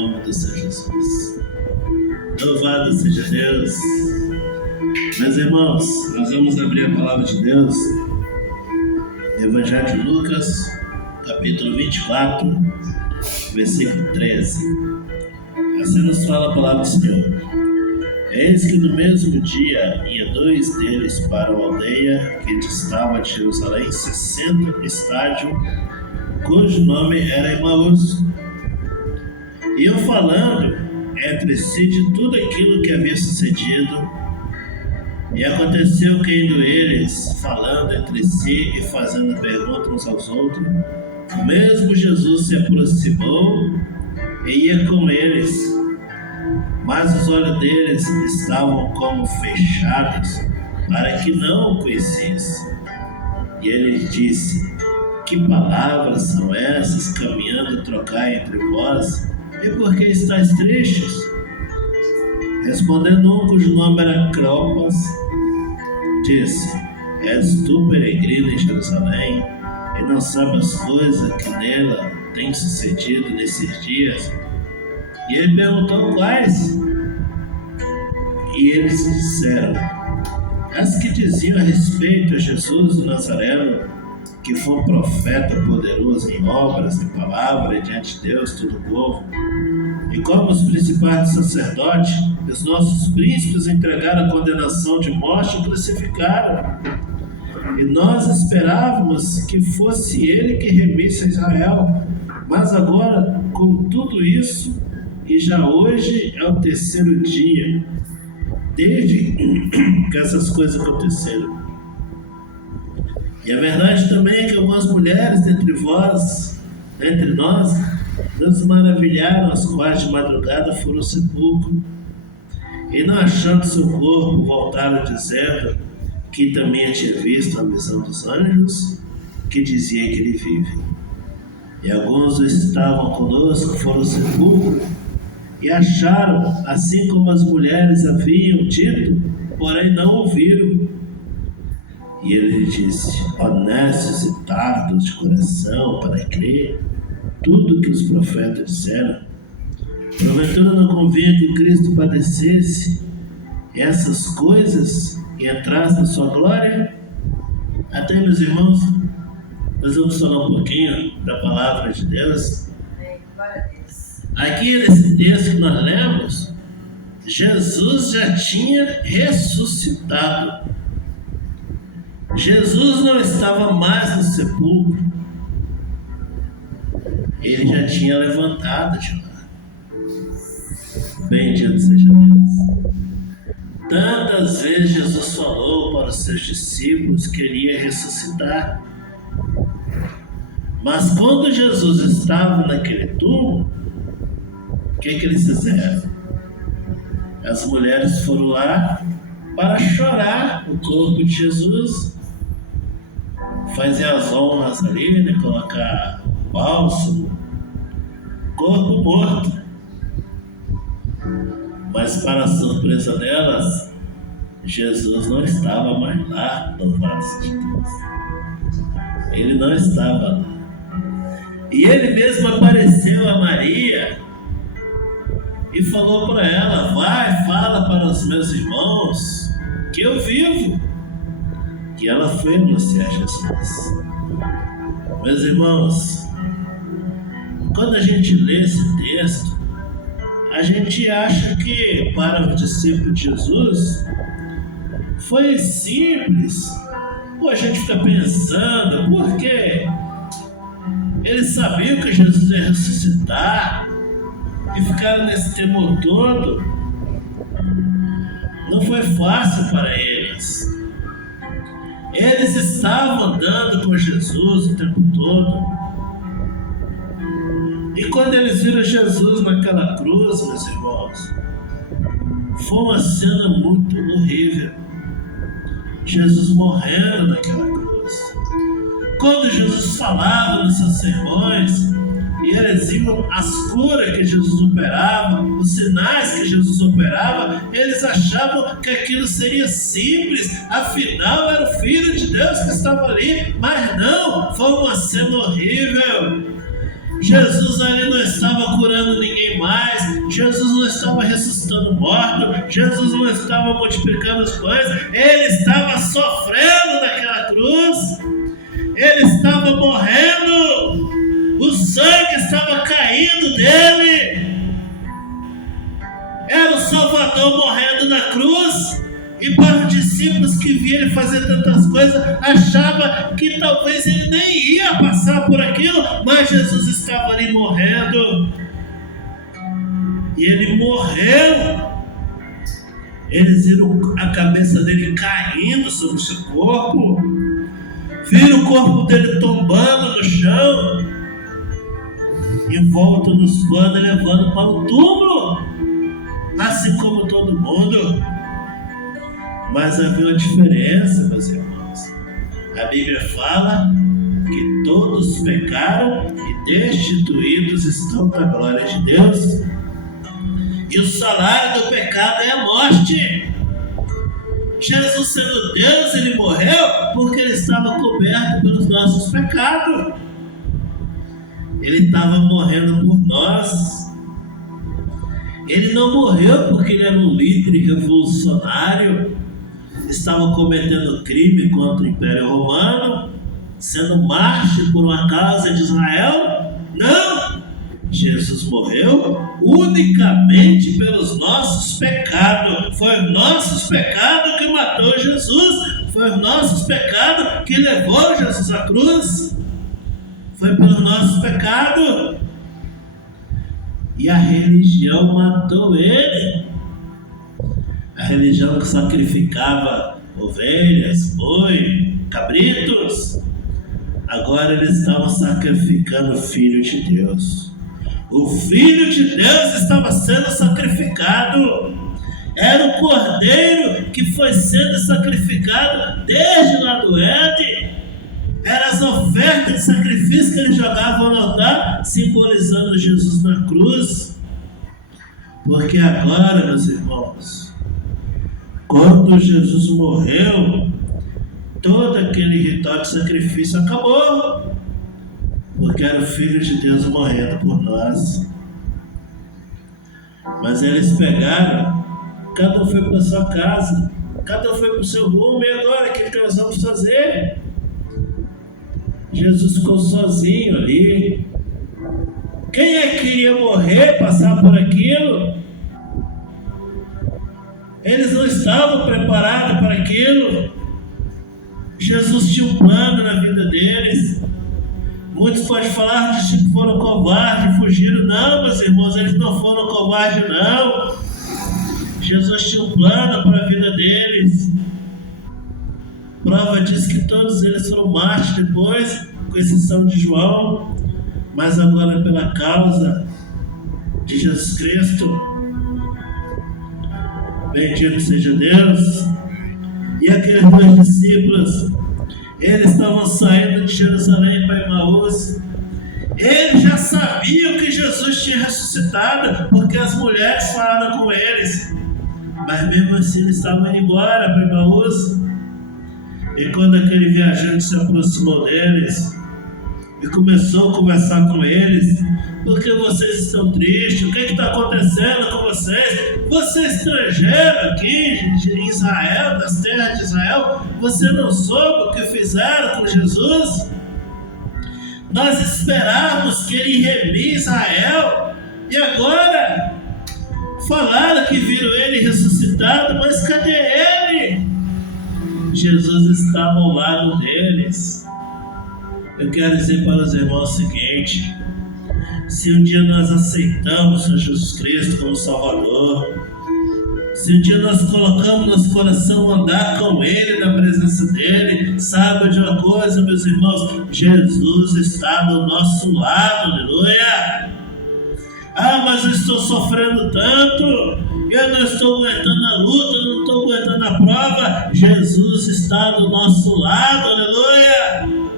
nome do Senhor Jesus. Louvado seja Deus. Meus irmãos, nós vamos abrir a palavra de Deus no Evangelho de Lucas, capítulo 24, versículo 13. Assim nos fala a palavra do Senhor. Eis que no mesmo dia ia dois deles para uma aldeia que distava de Jerusalém 60 estádios, cujo nome era Emaús. Iam falando entre si de tudo aquilo que havia sucedido. E aconteceu que, indo eles falando entre si e fazendo perguntas uns aos outros, o mesmo Jesus se aproximou e ia com eles. Mas os olhos deles estavam como fechados, para que não o conhecessem. E ele lhes disse: que palavras são essas, caminhando a trocar entre vós? E por que estáis tristes? Respondendo um cujo nome era Cleopas, disse: és tu peregrino em Jerusalém, e não sabes as coisas que nela têm sucedido nesses dias? E ele perguntou quais? E eles disseram: as que diziam a respeito a Jesus de Nazareno, que foi um profeta poderoso em obras e palavra e diante de Deus todo o povo. E como os principais sacerdotes e os nossos príncipes entregaram a condenação de morte e crucificaram. E nós esperávamos que fosse ele que remisse a Israel. Mas agora, com tudo isso, e já hoje é o terceiro dia, desde que essas coisas aconteceram. E a verdade também é que algumas mulheres entre nós, nos maravilharam, as quais de madrugada foram ao sepulcro, e não achando seu corpo, voltaram dizendo que também tinha visto a visão dos anjos, que dizia que ele vive. E alguns dos que estavam conosco foram ao sepulcro, e acharam, assim como as mulheres haviam dito, porém não ouviram. E ele lhe disse: honestos e tardos de coração para crer tudo que os profetas disseram. Porventura não convinha que Cristo padecesse essas coisas e entrasse na sua glória? Até, meus irmãos, nós vamos falar um pouquinho da palavra de Deus. Aqui nesse texto que nós lemos, Jesus já tinha ressuscitado. Jesus não estava mais no sepulcro. Ele já tinha levantado de lá. Bendito seja Deus. Tantas vezes Jesus falou para os seus discípulos que ele ia ressuscitar. Mas quando Jesus estava naquele túmulo, o que eles fizeram? As mulheres foram lá para chorar o corpo de Jesus, fazer as honras ali, né? Colocar bálsamo, corpo morto. Mas para a surpresa delas, Jesus não estava mais lá, louvado seja Deus. Ele não estava lá. E ele mesmo apareceu a Maria e falou para ela: vai, fala para os meus irmãos que eu vivo. E ela foi anunciar Jesus. Meus irmãos, quando a gente lê esse texto, a gente acha que para os discípulos de Jesus foi simples. A gente fica pensando, por quê? Eles sabiam que Jesus ia ressuscitar e ficaram nesse temor todo. Não foi fácil para eles. Eles estavam andando com Jesus o tempo todo. E quando eles viram Jesus naquela cruz, meus irmãos, foi uma cena muito horrível. Jesus morrendo naquela cruz. Quando Jesus falava nos seus sermões, e eles viam as curas que Jesus operava, os sinais que Jesus operava, eles achavam que aquilo seria simples, afinal era o Filho de Deus que estava ali, mas não, foi uma cena horrível. Jesus ali não estava curando ninguém mais, Jesus não estava ressuscitando morto, Jesus não estava multiplicando os pães, ele estava sofrendo naquela cruz, ele estava morrendo, o sangue estava caindo dele, era o Salvador morrendo na cruz. E para os discípulos que viram ele fazer tantas coisas, achava que talvez ele nem ia passar por aquilo, mas Jesus estava ali morrendo. E ele morreu. Eles viram a cabeça dele caindo sobre o seu corpo, viram o corpo dele tombando no chão, e voltam nos panos levando para o túmulo, assim como todo mundo. Mas havia uma diferença, meus irmãos. A Bíblia fala que todos pecaram e destituídos estão da glória de Deus. E o salário do pecado é a morte. Jesus, sendo Deus, ele morreu porque ele estava coberto pelos nossos pecados. Ele estava morrendo por nós. Ele não morreu porque ele era um líder revolucionário, estava cometendo crime contra o Império Romano, sendo mártir por uma causa de Israel. Não! Jesus morreu unicamente pelos nossos pecados. Foi os nossos pecados que matou Jesus. Foi os nossos pecados que levou Jesus à cruz. Foi pelos nossos pecados. E a religião matou ele. A religião que sacrificava ovelhas, boi, cabritos, agora eles estavam sacrificando o Filho de Deus. O Filho de Deus estava sendo sacrificado. Era o Cordeiro que foi sendo sacrificado desde lá do Éden. Eram as ofertas de sacrifício que eles jogavam no altar, simbolizando Jesus na cruz. Porque agora, meus irmãos, quando Jesus morreu, todo aquele ritual de sacrifício acabou, porque era o Filho de Deus morrendo por nós. Mas eles pegaram, cada um foi para sua casa, cada um foi para o seu rumo, e agora o que nós vamos fazer? Jesus ficou sozinho ali. Quem é que iria morrer, passar por aquilo? Eles não estavam preparados para aquilo. Jesus tinha um plano na vida deles. Muitos podem falar que foram covardes, fugiram. Não, meus irmãos, eles não foram covardes, não. Jesus tinha um plano para a vida deles. Prova diz que todos eles foram mártires depois, com exceção de João, mas agora pela causa de Jesus Cristo. Bendito seja Deus. E aqueles dois discípulos, eles estavam saindo de Jerusalém para Emaús. Eles já sabiam que Jesus tinha ressuscitado, porque as mulheres falaram com eles. Mas mesmo assim eles estavam indo embora para Emaús. E quando aquele viajante se aproximou deles e começou a conversar com eles: por que vocês estão tristes? O que está acontecendo com vocês? Você é estrangeiro aqui em Israel, das terras de Israel, você não soube o que fizeram com Jesus? Nós esperávamos que ele ia remir Israel, e agora falaram que viram ele ressuscitado, mas cadê ele? Jesus estava ao lado deles. Eu quero dizer para os irmãos o seguinte: se um dia nós aceitamos o Jesus Cristo como Salvador, se um dia nós colocamos nosso coração andar com Ele, na presença dEle, saiba de uma coisa, meus irmãos, Jesus está do nosso lado, aleluia. Ah, mas eu estou sofrendo tanto, eu não estou aguentando a luta, eu não estou aguentando a prova. Jesus está do nosso lado, aleluia.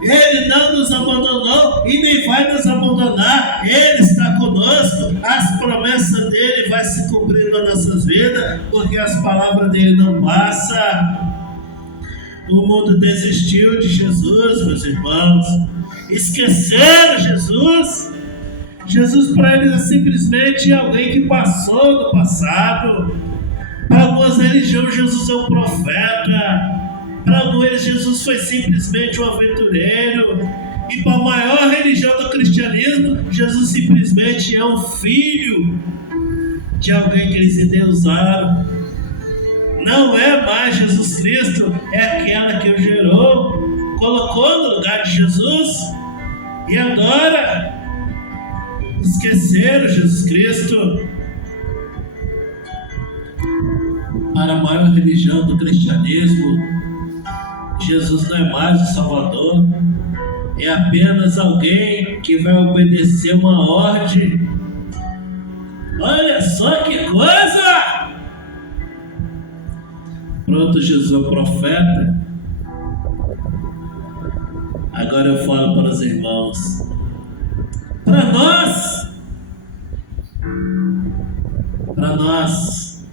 Ele não nos abandonou e nem vai nos abandonar. Ele está conosco. As promessas dele vão se cumprir nas nossas vidas, porque as palavras dele não passam. O mundo desistiu de Jesus, meus irmãos. Esqueceram Jesus. Jesus para eles é simplesmente alguém que passou no passado. Para algumas religiões, Jesus é um profeta. Para alguns, Jesus foi simplesmente um aventureiro. E para a maior religião do cristianismo, Jesus simplesmente é um filho de alguém que eles endeusaram. Não é mais Jesus Cristo, é aquela que o gerou, colocou no lugar de Jesus e adora. Esqueceram Jesus Cristo. Para a maior religião do cristianismo, Jesus não é mais o Salvador, é apenas alguém que vai obedecer uma ordem. Olha só que coisa! Pronto, Jesus é o profeta. Agora eu falo para os irmãos. Para nós,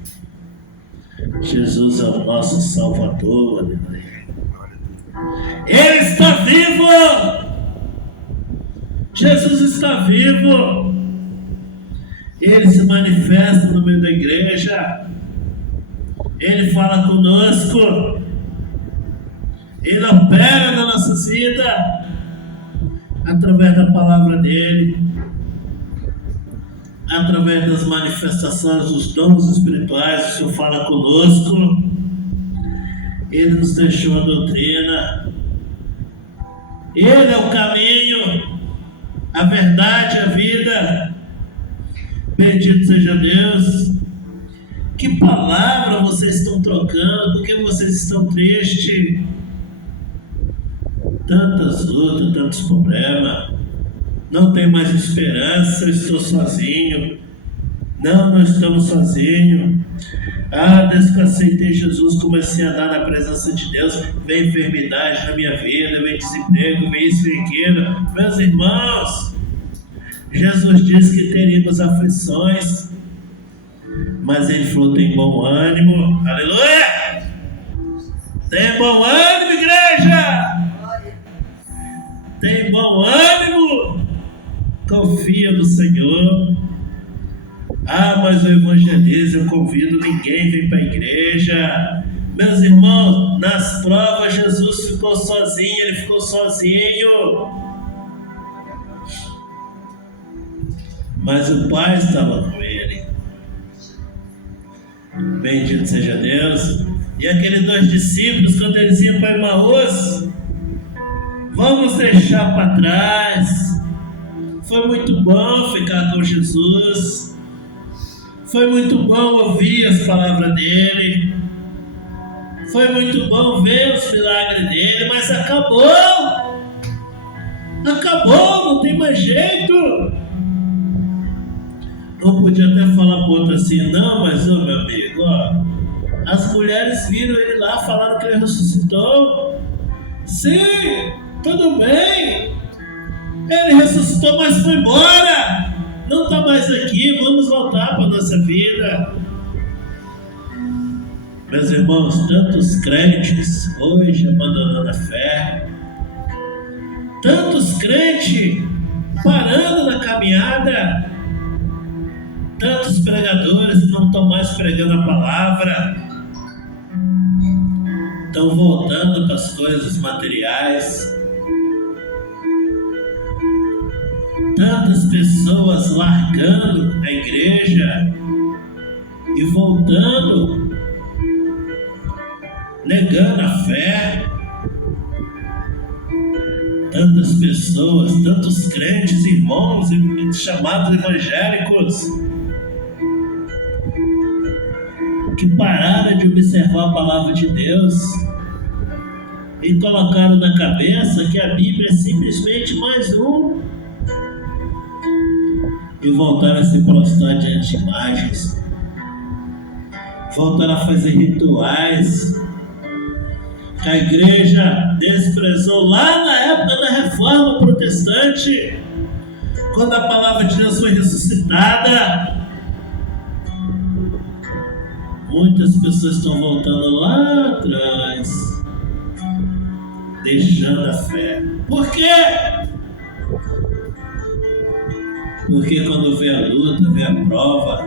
Jesus é o nosso Salvador, aleluia. Ele está vivo! Jesus está vivo! Ele se manifesta no meio da igreja. Ele fala conosco. Ele opera na nossa vida através da palavra dele, através das manifestações dos dons espirituais. O Senhor fala conosco. Ele nos deixou a doutrina. Ele é o caminho, a verdade, a vida. Bendito seja Deus. Que palavra vocês estão trocando? Por que vocês estão tristes? Tantas lutas, tantos problemas. Não tem mais esperança, eu estou sozinho. Não estamos sozinhos. Desde que eu aceitei Jesus, comecei a andar na presença de Deus. Vem enfermidade na minha vida, vem desemprego, vem isso e aquilo. Meus irmãos, Jesus disse que teríamos aflições, mas Ele falou: tem bom ânimo. Aleluia! Tem bom ânimo, igreja! Tem bom ânimo! Confia no Senhor. Mas eu evangelizo, eu convido, ninguém vem para a igreja. Meus irmãos, nas provas Jesus ficou sozinho, Ele ficou sozinho. Mas o Pai estava com Ele. Bendito seja Deus. E aqueles 2 discípulos, quando eles iam para Emaús, vamos deixar para trás. Foi muito bom ficar com Jesus. Foi muito bom ouvir as palavras dele. Foi muito bom ver os milagres dele, mas acabou. Acabou, não tem mais jeito. Não podia até falar para outro assim: não, mas meu amigo, as mulheres viram ele lá, falaram que ele ressuscitou. Sim, tudo bem. Ele ressuscitou, mas foi embora. Não está mais aqui, vamos voltar para a nossa vida. Meus irmãos, tantos crentes hoje abandonando a fé, tantos crentes parando na caminhada, tantos pregadores que não estão mais pregando a palavra, estão voltando para as coisas materiais. Tantas pessoas largando a igreja e voltando, negando a fé. Tantas pessoas, tantos crentes, irmãos chamados evangélicos, que pararam de observar a palavra de Deus e colocaram na cabeça que a Bíblia é simplesmente mais um. E voltaram a se prostrar diante de imagens, voltaram a fazer rituais que a igreja desprezou lá na época da Reforma Protestante, quando a palavra de Deus foi ressuscitada. Muitas pessoas estão voltando lá atrás, deixando a fé. Por quê? Porque quando vem a luta, vem a prova,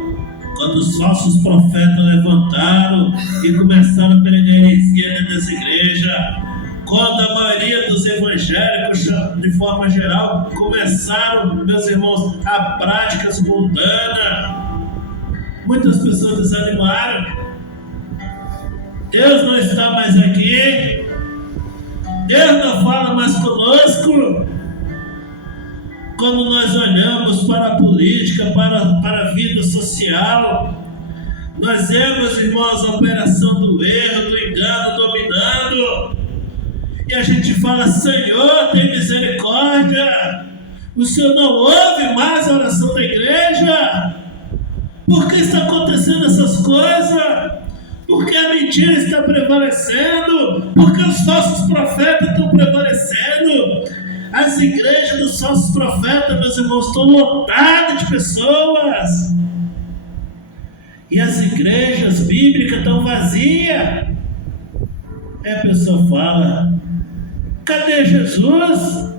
quando os falsos profetas levantaram e começaram a pregar heresia dentro dessa igreja, quando a maioria dos evangélicos, de forma geral, começaram, meus irmãos, a práticas mundanas, muitas pessoas desanimaram. Deus não está mais aqui, Deus não fala mais conosco. Quando nós olhamos para a política, para a vida social, nós vemos, irmãos, a operação do erro, do engano dominando, e a gente fala: Senhor, tem misericórdia. O Senhor não ouve mais a oração da igreja. Por que está acontecendo essas coisas? Porque a mentira está prevalecendo, porque os falsos profetas estão prevalecendo. As igrejas dos falsos profetas, meus irmãos, estão lotadas de pessoas. E as igrejas bíblicas estão vazias. Aí a pessoa fala: cadê Jesus?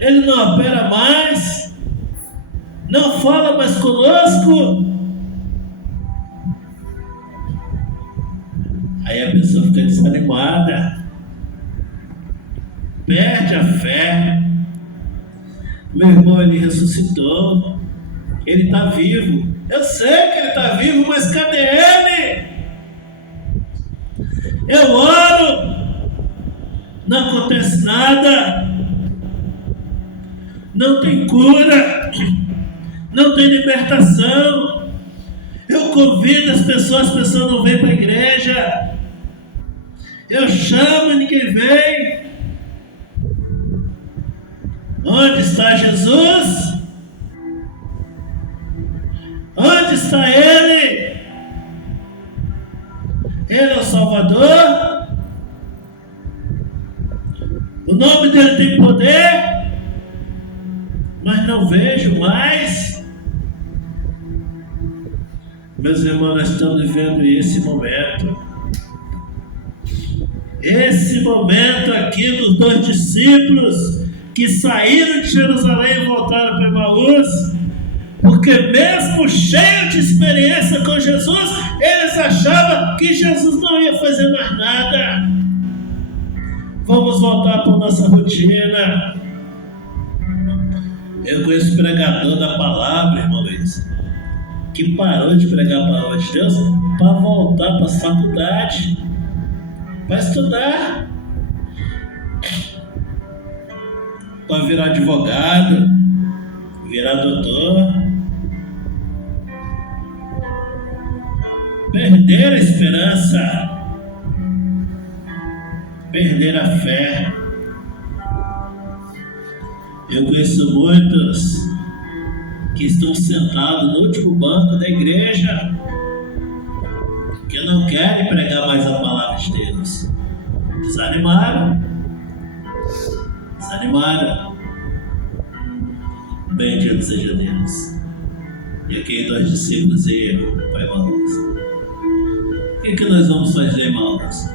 Ele não opera mais? Não fala mais conosco? Aí a pessoa fica desanimada, perde a fé. Meu irmão, ele ressuscitou, ele está vivo. Eu sei que ele está vivo, mas cadê ele? Eu oro, não acontece nada, não tem cura, não tem libertação. Eu convido as pessoas não vêm para a igreja. Eu chamo e ninguém vem. Onde está Jesus? Onde está Ele? Ele é o Salvador. O nome dele tem poder, mas não vejo mais. Meus irmãos, nós estamos vivendo esse momento. Esse momento aqui dos 2 discípulos que saíram de Jerusalém e voltaram para Emaús, porque mesmo cheio de experiência com Jesus, eles achavam que Jesus não ia fazer mais nada. Vamos voltar para a nossa rotina. Eu conheço pregador da palavra, irmão Luiz, que parou de pregar a palavra de Deus para voltar para a faculdade, para estudar, para virar advogado, virar doutor. Perder a esperança, perder a fé. Eu conheço muitos que estão sentados no último banco da igreja, que não querem pregar mais a palavra de Deus. Desanimaram. Bendito seja Deus. E aqui 2 discípulos e eu, Pai irmãos. O que nós vamos fazer, irmãos?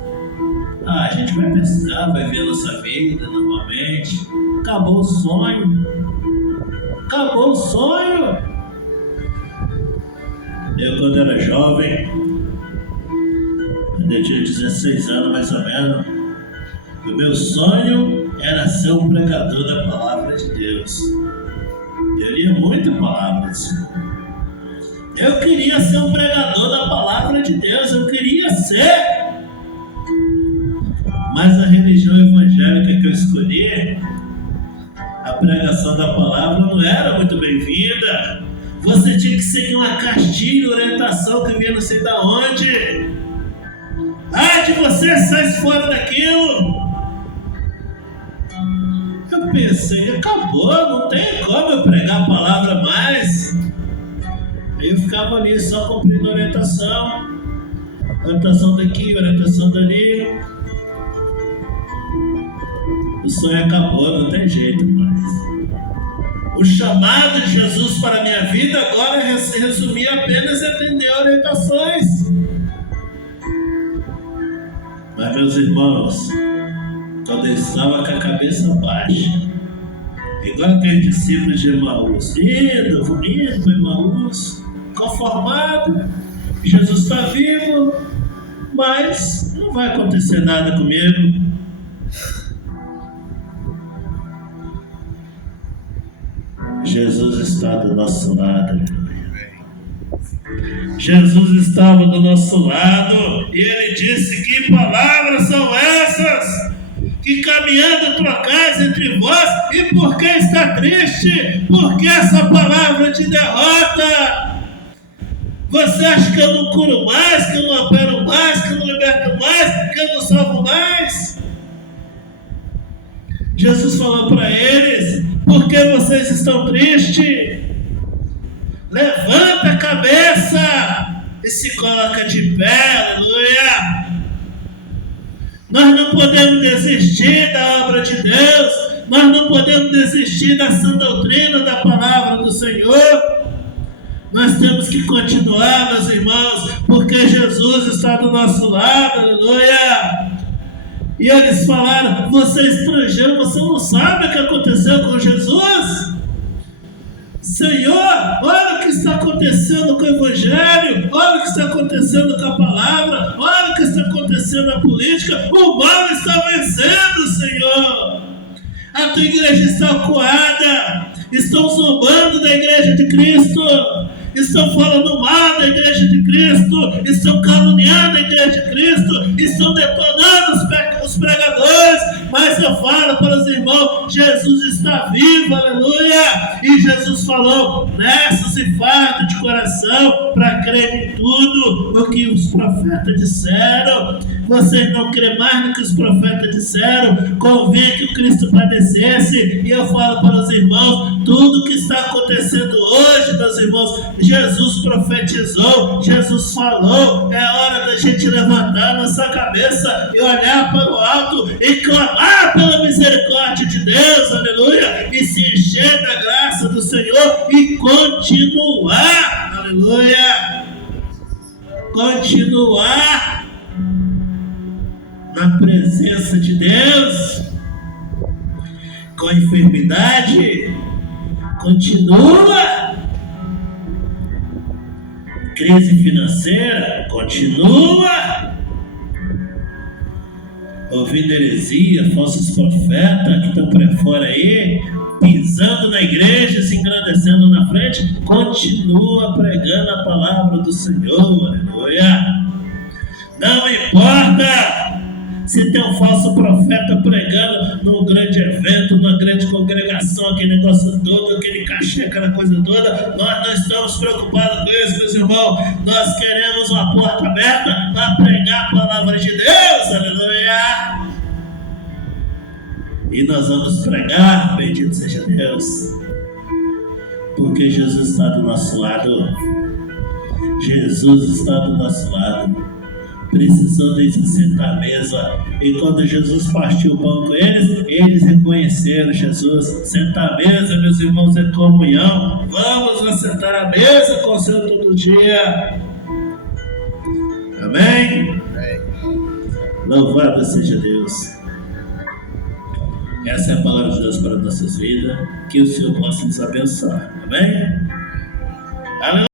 A gente vai precisar, vai ver a nossa vida normalmente. Acabou o sonho. Eu, quando era jovem, quando eu tinha 16 anos mais ou menos, o meu sonho era ser um pregador da palavra de Deus. Eu lia muito a palavra do Senhor. Eu queria ser um pregador da palavra de Deus, eu queria ser. Mas a religião evangélica que eu escolhi, a pregação da palavra não era muito bem-vinda. Você tinha que seguir uma cartilha, orientação que vinha não sei da onde. Ai de você, sai fora daquilo. Eu pensei, acabou, não tem como eu pregar a palavra mais. Aí eu ficava ali só cumprindo orientação daqui, orientação dali. O sonho acabou, não tem jeito mais. O chamado de Jesus para a minha vida agora se resumia apenas em atender orientações. Mas, meus irmãos, quando eu estava com a cabeça baixa, Igual aqueles discípulos de Emaús, indo para Emaús, conformado, Jesus está vivo, mas não vai acontecer nada comigo. Jesus está do nosso lado. Jesus estava do nosso lado e ele disse: que palavras são essas que caminhando trocais entre vós? E por que está triste? Porque essa palavra te derrota. Você acha que eu não curo mais, que eu não opero mais, que eu não liberto mais, que eu não salvo mais? Jesus falou para eles: por que vocês estão tristes? Levanta a cabeça e se coloca de pé, aleluia. Nós não podemos desistir da obra de Deus, nós não podemos desistir da sã doutrina da palavra do Senhor. Nós temos que continuar, meus irmãos, porque Jesus está do nosso lado, aleluia. E eles falaram: você é estrangeiro, você não sabe o que aconteceu com Jesus? Senhor, olha o que está acontecendo com o Evangelho, olha o que está acontecendo com a palavra, olha o que está acontecendo na política. O mal está vencendo, Senhor. A tua igreja está acuada, estão zombando da igreja de Cristo, estão falando mal da igreja de Cristo, estão caluniando a igreja de Cristo, estão detonando os pregadores. Mas eu falo para os irmãos: Jesus está vivo, aleluia. E Jesus falou: nessa-se fardo de coração para crer em tudo o que os profetas disseram. Vocês não crêem mais no que os profetas disseram? Convém que o Cristo padecesse. E eu falo para os irmãos: tudo que está acontecendo hoje, meus irmãos, Jesus profetizou, Jesus falou. É hora da gente levantar nossa cabeça e olhar para o alto e clamar pela misericórdia de Deus, aleluia, e se encher da graça do Senhor e continuar, aleluia, continuar na presença de Deus. Com enfermidade, continua. Crise financeira, continua. Ouvindo heresia, falsos profetas que estão por fora aí, pisando na igreja, se engrandecendo na frente, continua pregando a palavra do Senhor, aleluia. Não importa se tem um falso profeta pregando num grande evento, numa grande congregação, aquele negócio todo, aquele cachê, aquela coisa toda, nós não estamos preocupados com isso, meus irmãos. Nós queremos uma porta aberta para pregar a palavra de Deus, aleluia. E nós vamos pregar, bendito seja Deus, porque Jesus está do nosso lado. Jesus está do nosso lado. Precisou de se sentar à mesa. E quando Jesus partiu o pão com eles reconheceram Jesus. Sentar à mesa, meus irmãos, é comunhão. Vamos nos sentar à mesa com o Senhor todo dia. Amém? Louvado seja Deus. Essa é a palavra de Deus para nossas vidas. Que o Senhor possa nos abençoar. Amém? Aleluia.